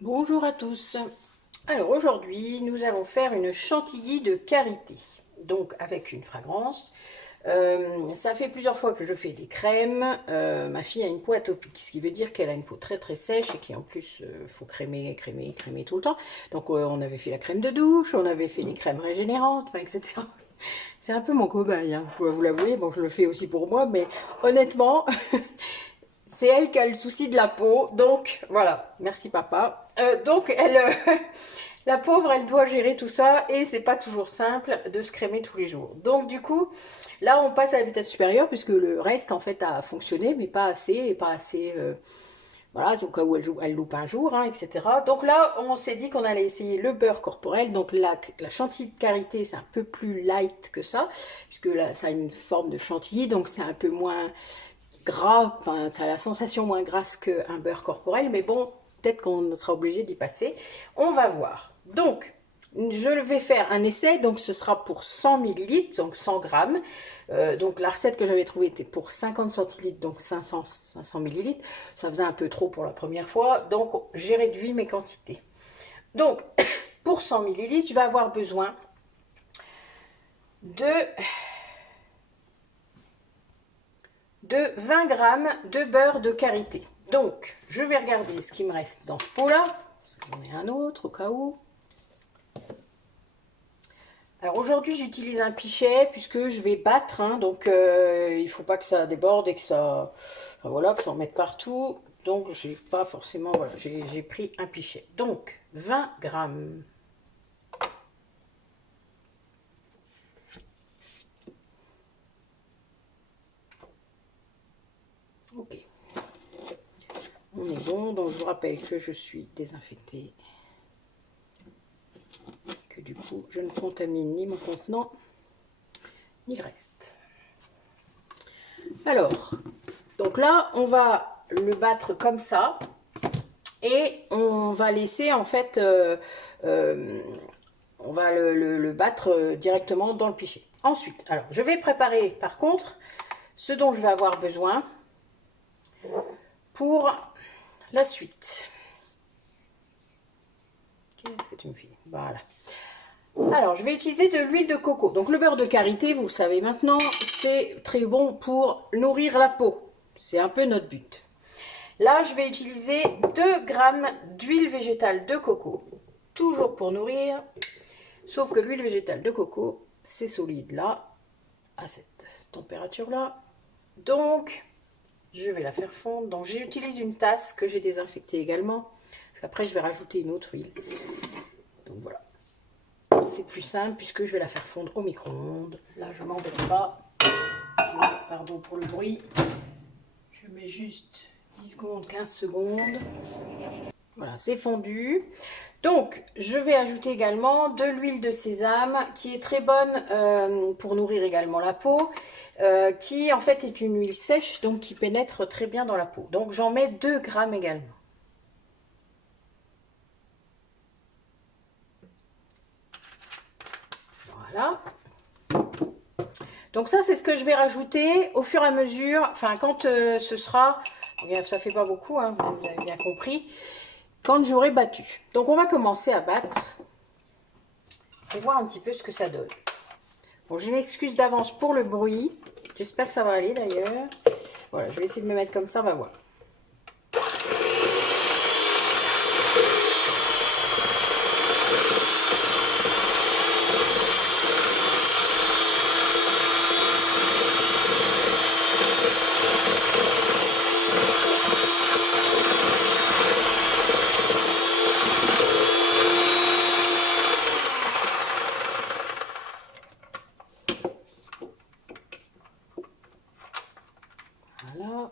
Bonjour à tous. Alors aujourd'hui, nous allons faire une chantilly de karité, donc avec une fragrance. Ça fait plusieurs fois que je fais des crèmes. Ma fille a une peau atopique, ce qui veut dire qu'elle a une peau très très sèche et qu'en plus, faut crémer, crémer, crémer tout le temps. Donc on avait fait la crème de douche, on avait fait des crèmes régénérantes, enfin, etc. C'est un peu mon cobaye, hein, je dois vous l'avouer. Bon, je le fais aussi pour moi, mais honnêtement, c'est elle qui a le souci de la peau, donc voilà, merci papa. Donc la pauvre, elle doit gérer tout ça et c'est pas toujours simple de se crémer tous les jours. Donc du coup, là on passe à la vitesse supérieure puisque le reste en fait a fonctionné, mais pas assez et pas assez. Voilà, au cas où elle loupe un jour, hein, etc. Donc là, on s'est dit qu'on allait essayer le beurre corporel. Donc la chantilly de karité, c'est un peu plus light que ça, puisque là, ça a une forme de chantilly, donc c'est un peu moins gras, enfin, ça a la sensation moins grasse qu'un beurre corporel, mais bon, peut-être qu'on sera obligé d'y passer. On va voir. Donc, je vais faire un essai, donc ce sera pour 100 millilitres, donc 100 grammes. Donc la recette que j'avais trouvée était pour 50 centilitres, donc 500 millilitres. Ça faisait un peu trop pour la première fois, donc j'ai réduit mes quantités. Donc, pour 100 millilitres, je vais avoir besoin de 20 grammes de beurre de karité. Donc, je vais regarder ce qui me reste dans ce pot-là. J'en ai un autre au cas où. Alors aujourd'hui, j'utilise un pichet puisque je vais battre. Hein, donc, il ne faut pas que ça déborde et que ça, enfin, voilà, que ça en mette partout. Donc, j'ai pas forcément, voilà, j'ai pris un pichet. Donc, 20 grammes. Ok. On est bon. Donc, je vous rappelle que je suis désinfectée. Que du coup, je ne contamine ni mon contenant, ni le reste. Alors, donc là, on va le battre comme ça. Et on va laisser en fait, on va le battre directement dans le pichet. Ensuite, alors je vais préparer par contre ce dont je vais avoir besoin pour la suite. Qu'est-ce que tu me fais? Voilà. Alors, je vais utiliser de l'huile de coco. Donc, le beurre de karité, vous le savez maintenant, c'est très bon pour nourrir la peau. C'est un peu notre but. Là, je vais utiliser 2 grammes d'huile végétale de coco. Toujours pour nourrir. Sauf que l'huile végétale de coco, c'est solide là, à cette température-là. Donc, je vais la faire fondre. Donc, j'utilise une tasse que j'ai désinfectée également. Parce qu'après, je vais rajouter une autre huile. Donc, voilà. C'est plus simple puisque je vais la faire fondre au micro-ondes. Là, je ne m'embête pas. Pardon pour le bruit. Je mets juste 10 secondes, 15 secondes. Voilà, c'est fondu. Donc, je vais ajouter également de l'huile de sésame qui est très bonne pour nourrir également la peau, qui en fait est une huile sèche, donc qui pénètre très bien dans la peau. Donc, j'en mets 2 grammes également. Voilà. Donc ça, c'est ce que je vais rajouter au fur et à mesure, enfin quand ce sera, ça fait pas beaucoup, hein, vous avez bien compris, quand j'aurai battu. Donc on va commencer à battre et voir un petit peu ce que ça donne. Bon, je m'excuse d'avance pour le bruit, j'espère que ça va aller d'ailleurs. Voilà, je vais essayer de me mettre comme ça, on va voir. Voilà.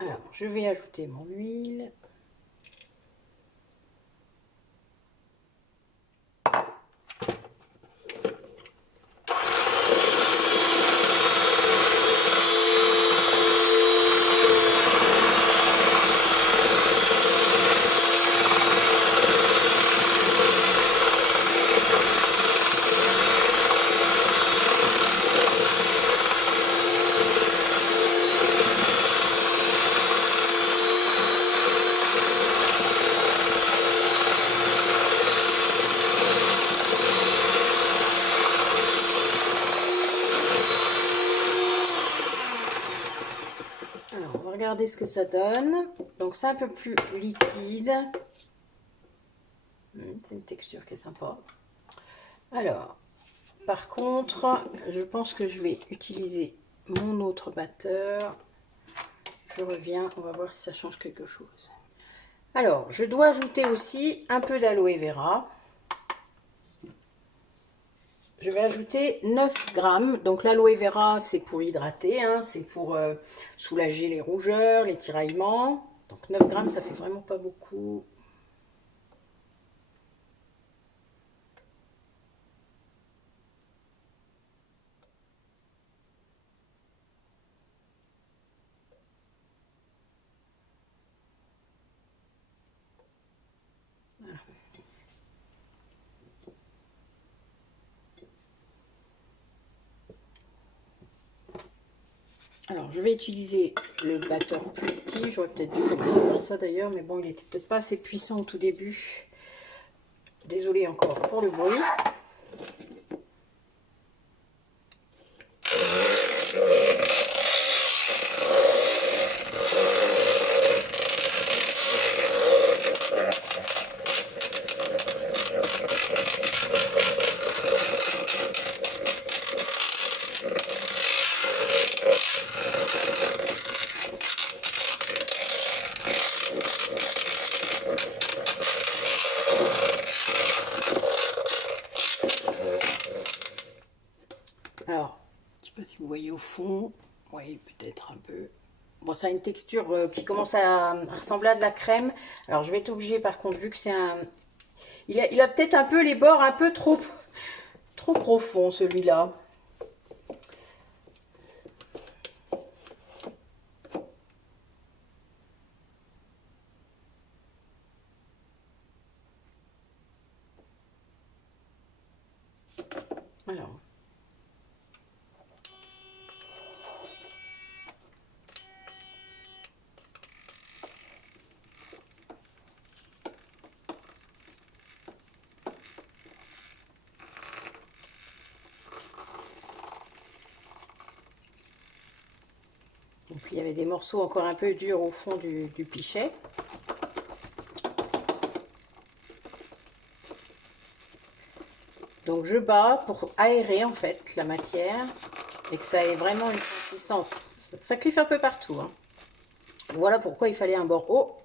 Alors, je vais ajouter mon huile. Regardez ce que ça donne. Donc c'est un peu plus liquide. C'est une texture qui est sympa. Alors, par contre, je pense que je vais utiliser mon autre batteur. Je reviens, on va voir si ça change quelque chose. Alors, je dois ajouter aussi un peu d'aloe vera. Je vais ajouter 9 grammes. Donc l'aloe vera, c'est pour hydrater, hein, c'est pour soulager les rougeurs, les tiraillements. Donc 9 grammes, ça fait vraiment pas beaucoup. Voilà. Alors, je vais utiliser le batteur plus petit. J'aurais peut-être dû commencer par ça d'ailleurs, mais bon, il était peut-être pas assez puissant au tout début. Désolée encore pour le bruit. Alors, je ne sais pas si vous voyez au fond. Oui, peut-être un peu. Bon, ça a une texture qui commence à ressembler à de la crème. Alors, je vais être obligée, par contre, vu que c'est un... Il a peut-être un peu les bords un peu trop profonds, celui-là. Alors... Donc, il y avait des morceaux encore un peu durs au fond du pichet. Donc, je bats pour aérer en fait la matière et que ça ait vraiment une consistance. Ça cliffe un peu partout, hein. Voilà pourquoi il fallait un bord haut.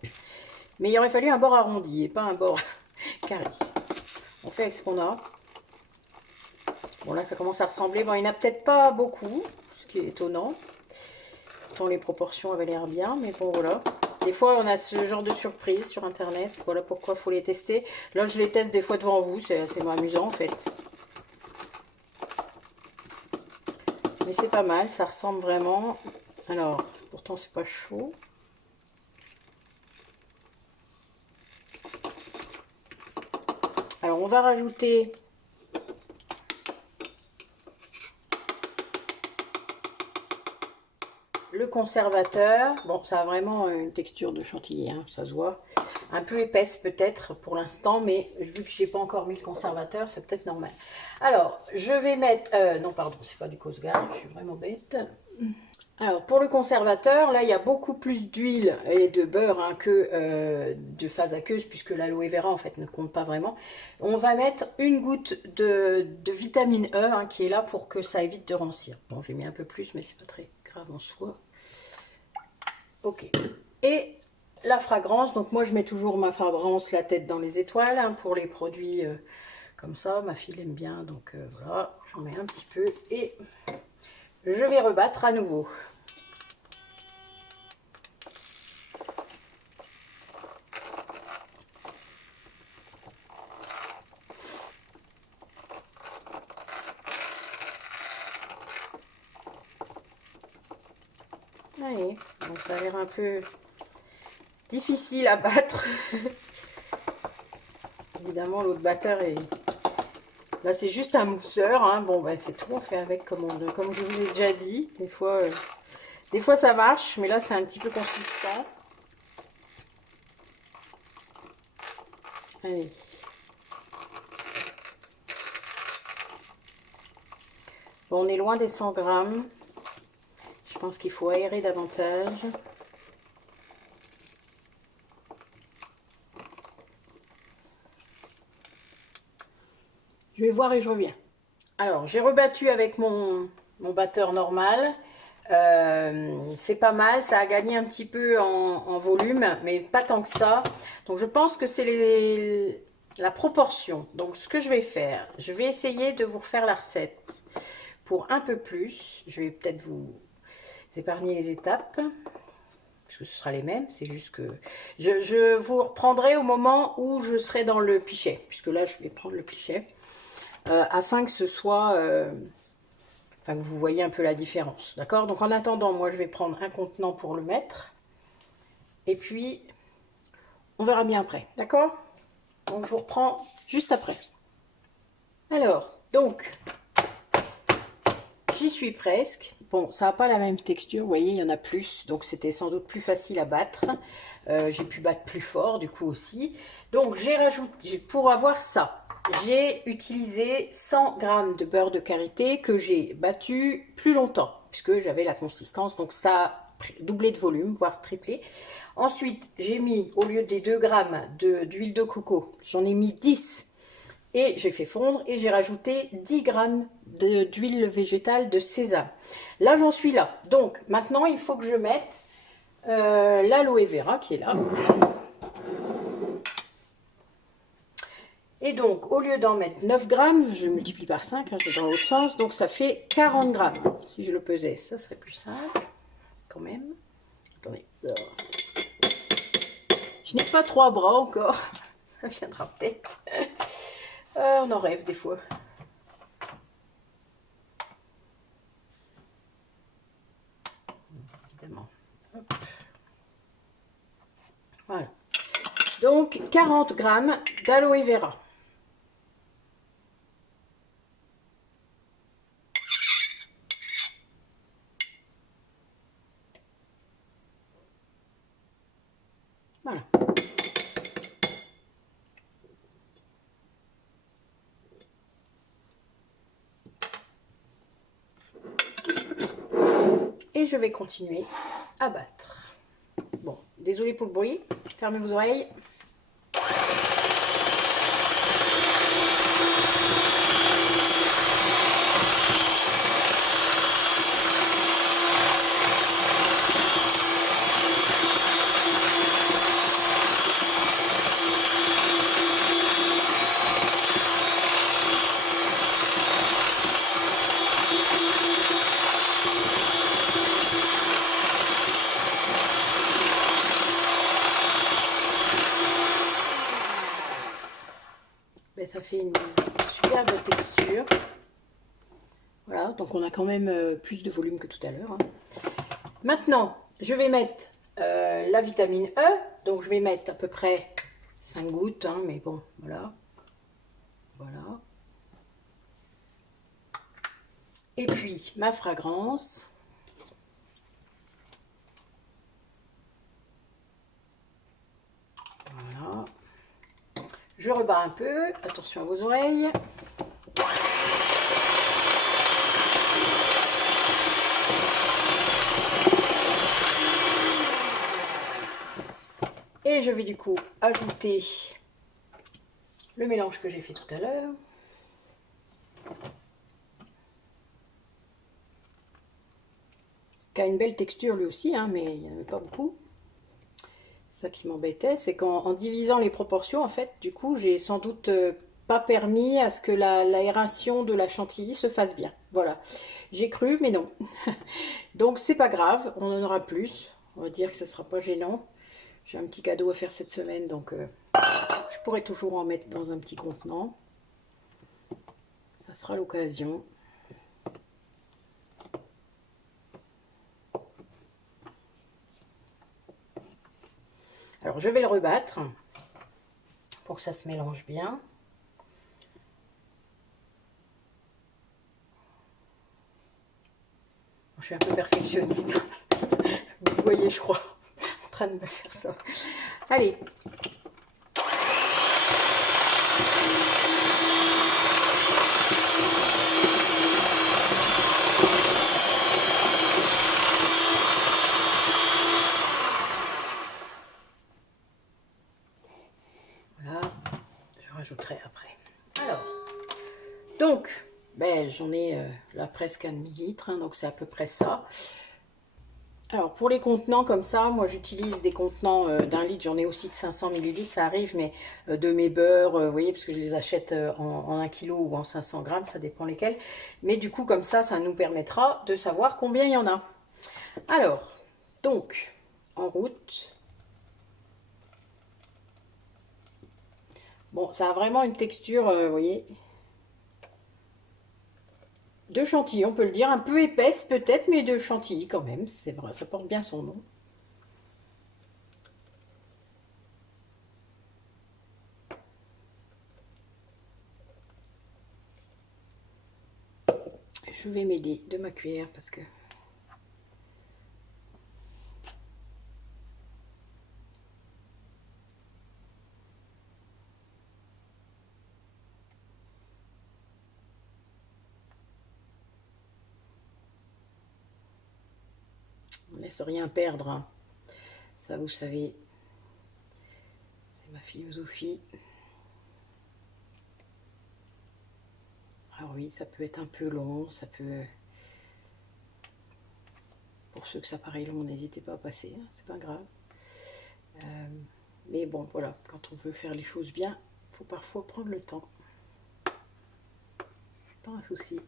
Mais il aurait fallu un bord arrondi et pas un bord carré. On fait avec ce qu'on a. Bon, là, ça commence à ressembler. Bon, il n'y en a peut-être pas beaucoup, ce qui est étonnant. Pourtant, les proportions avaient l'air bien, mais bon, voilà. Des fois, on a ce genre de surprise sur Internet. Voilà pourquoi il faut les tester. Là, je les teste des fois devant vous. C'est assez amusant, en fait. Mais c'est pas mal. Ça ressemble vraiment. Alors, pourtant, c'est pas chaud. Alors, on va rajouter... le conservateur. Bon, ça a vraiment une texture de chantilly, hein, ça se voit. Un peu épaisse peut-être pour l'instant, mais vu que j'ai pas encore mis le conservateur, c'est peut-être normal. Alors, je vais mettre... non, pardon, c'est pas du Cosgar, je suis vraiment bête. Alors, pour le conservateur, là, il y a beaucoup plus d'huile et de beurre, hein, que de phase aqueuse, puisque l'aloe vera, en fait, ne compte pas vraiment. On va mettre une goutte de vitamine E, hein, qui est là pour que ça évite de rancir. Bon, j'ai mis un peu plus, mais c'est pas très grave en soi. Ok. Et la fragrance, donc moi, je mets toujours ma fragrance La Tête dans les étoiles, hein, pour les produits comme ça. Ma fille aime bien, donc voilà, j'en mets un petit peu et je vais rebattre à nouveau. Allez, donc ça a l'air un peu difficile à battre. Évidemment, l'autre batteur est... Là, c'est juste un mousseur, hein. Bon, ben, c'est tout, on fait avec comme je vous ai déjà dit. Des fois, ça marche, mais là, c'est un petit peu consistant. Allez. Bon, on est loin des 100 grammes. Je pense qu'il faut aérer davantage. vais voir et je reviens. Alors, j'ai rebattu avec mon batteur normal. C'est pas mal, ça a gagné un petit peu en volume, mais pas tant que ça. Donc, je pense que c'est la proportion. Donc, ce que je vais faire, je vais essayer de vous refaire la recette pour un peu plus. Je vais peut-être vous épargner les étapes, puisque ce sera les mêmes. C'est juste que je vous reprendrai au moment où je serai dans le pichet, puisque là, je vais prendre le pichet. Afin que ce soit, enfin que vous voyez un peu la différence, d'accord? Donc en attendant, moi je vais prendre un contenant pour le mettre, et puis on verra bien après, d'accord? Donc je vous reprends juste après. Alors, donc, j'y suis presque. Bon, ça n'a pas la même texture, vous voyez, il y en a plus, donc c'était sans doute plus facile à battre. J'ai pu battre plus fort, du coup aussi. Donc j'ai rajouté, pour avoir ça, j'ai utilisé 100 g de beurre de karité que j'ai battu plus longtemps, puisque j'avais la consistance, donc ça a doublé de volume, voire triplé. Ensuite, j'ai mis, au lieu des 2 g d'huile de coco, j'en ai mis 10 et j'ai fait fondre et j'ai rajouté 10 g d'huile végétale de sésame. Là, j'en suis là. Donc, maintenant, il faut que je mette l'aloe vera qui est là. Et donc, au lieu d'en mettre 9 grammes, je multiplie par 5, hein, je vais dans l'autre sens, donc ça fait 40 grammes. Si je le pesais, ça serait plus simple, quand même. Attendez. Je n'ai pas 3 bras encore, ça viendra peut-être. On en rêve des fois. Évidemment. Hop. Voilà. Donc, 40 grammes d'aloe vera. Voilà. Et je vais continuer à battre. Bon, désolé pour le bruit. Fermez vos oreilles. Ben, ça fait une superbe texture. Voilà, donc on a quand même plus de volume que tout à l'heure. Hein. Maintenant, je vais mettre la vitamine E. Donc je vais mettre à peu près 5 gouttes, hein, mais bon, voilà. Voilà. Et puis ma fragrance. Voilà. Je rebats un peu. Attention à vos oreilles. Et je vais du coup ajouter le mélange que j'ai fait tout à l'heure. Qui a une belle texture lui aussi, hein, mais il n'y en avait pas beaucoup. C'est ça qui m'embêtait, c'est qu'en divisant les proportions, en fait, du coup, j'ai sans doute pas permis à ce que l'aération de la chantilly se fasse bien. Voilà, j'ai cru, mais non. Donc c'est pas grave, on en aura plus. On va dire que ce sera pas gênant. J'ai un petit cadeau à faire cette semaine, donc je pourrais toujours en mettre dans un petit contenant. Ça sera l'occasion. Alors je vais le rebattre pour que ça se mélange bien. Je suis un peu perfectionniste. Vous voyez, je crois, en train de me faire ça. Allez. Voilà, je rajouterai après. Alors, Donc, ben, j'en ai là presque 1 demi-litre, hein, donc c'est à peu près ça. Alors, pour les contenants comme ça, moi j'utilise des contenants d'1 litre, j'en ai aussi de 500 millilitres, ça arrive, mais de mes beurres, vous voyez, parce que je les achète en 1 kg ou en 500 grammes, ça dépend lesquels. Mais du coup, comme ça nous permettra de savoir combien il y en a. Alors, donc, en route. Bon, ça a vraiment une texture, vous voyez, de chantilly, on peut le dire, un peu épaisse peut-être, mais de chantilly quand même, c'est vrai, ça porte bien son nom. Je vais m'aider de ma cuillère parce que... on laisse rien perdre, hein. Ça, vous savez, c'est ma philosophie. Alors oui, ça peut être un peu long, ça peut... Pour ceux que ça paraît long, n'hésitez pas à passer, hein, c'est pas grave. Mais bon, voilà, quand on veut faire les choses bien, il faut parfois prendre le temps. C'est pas un souci.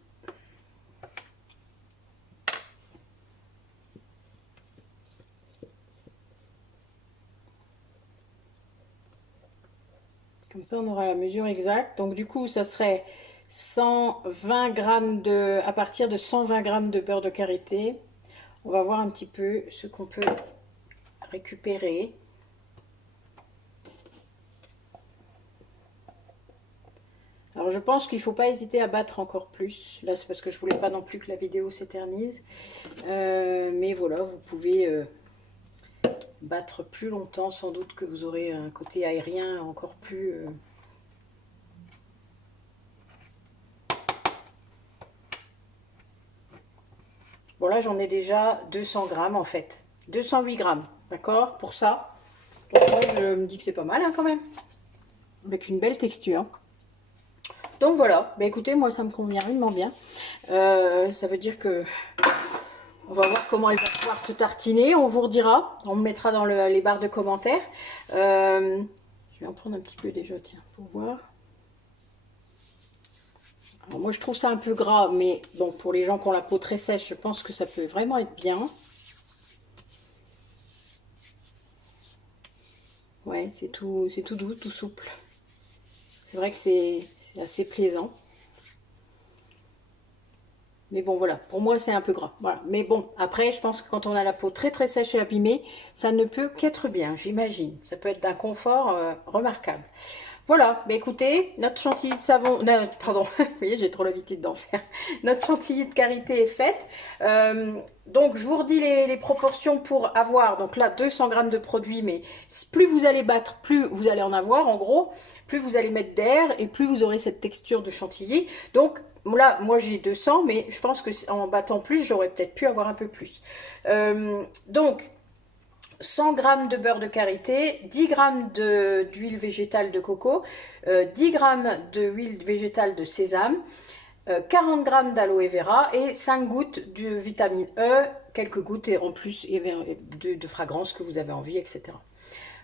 Comme ça, on aura la mesure exacte. Donc du coup, ça serait 120 grammes de... à partir de 120 grammes de beurre de karité. On va voir un petit peu ce qu'on peut récupérer. Alors je pense qu'il ne faut pas hésiter à battre encore plus. Là c'est parce que je voulais pas non plus que la vidéo s'éternise. Mais voilà, vous pouvez battre plus longtemps. Sans doute que vous aurez un côté aérien encore plus... Bon là j'en ai déjà 200 grammes en fait. 208 grammes, d'accord, pour ça. Donc moi je me dis que c'est pas mal hein, quand même. Avec une belle texture. Donc voilà, bah écoutez, moi ça me convient vraiment bien. Ça veut dire que on va voir comment elle va pouvoir se tartiner. On vous redira, on me mettra dans les barres de commentaires. Je vais en prendre un petit peu déjà, tiens, pour voir. Alors moi je trouve ça un peu gras, mais bon, pour les gens qui ont la peau très sèche, je pense que ça peut vraiment être bien. Ouais, c'est tout doux, tout souple. C'est vrai que c'est assez plaisant. Mais bon, voilà, pour moi, c'est un peu gras. Voilà. Mais bon, après, je pense que quand on a la peau très très sèche et abîmée, ça ne peut qu'être bien, j'imagine. Ça peut être d'un confort remarquable. Voilà, bah écoutez, notre chantilly de savon, pardon, vous voyez, j'ai trop l'habitude d'en faire. Notre chantilly de karité est faite. Donc, je vous redis les proportions pour avoir, donc là, 200 grammes de produit, mais plus vous allez battre, plus vous allez en avoir, en gros, plus vous allez mettre d'air et plus vous aurez cette texture de chantilly. Donc, là, moi j'ai 200, mais je pense que en battant plus, j'aurais peut-être pu avoir un peu plus. Donc, 100 g de beurre de karité, 10 g d'huile végétale de coco, 10 g d'huile végétale de sésame, 40 g d'aloe vera et 5 gouttes de vitamine E, quelques gouttes et en plus de fragrance que vous avez envie, etc.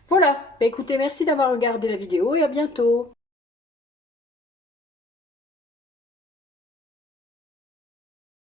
Voilà, bah écoutez, merci d'avoir regardé la vidéo et à bientôt.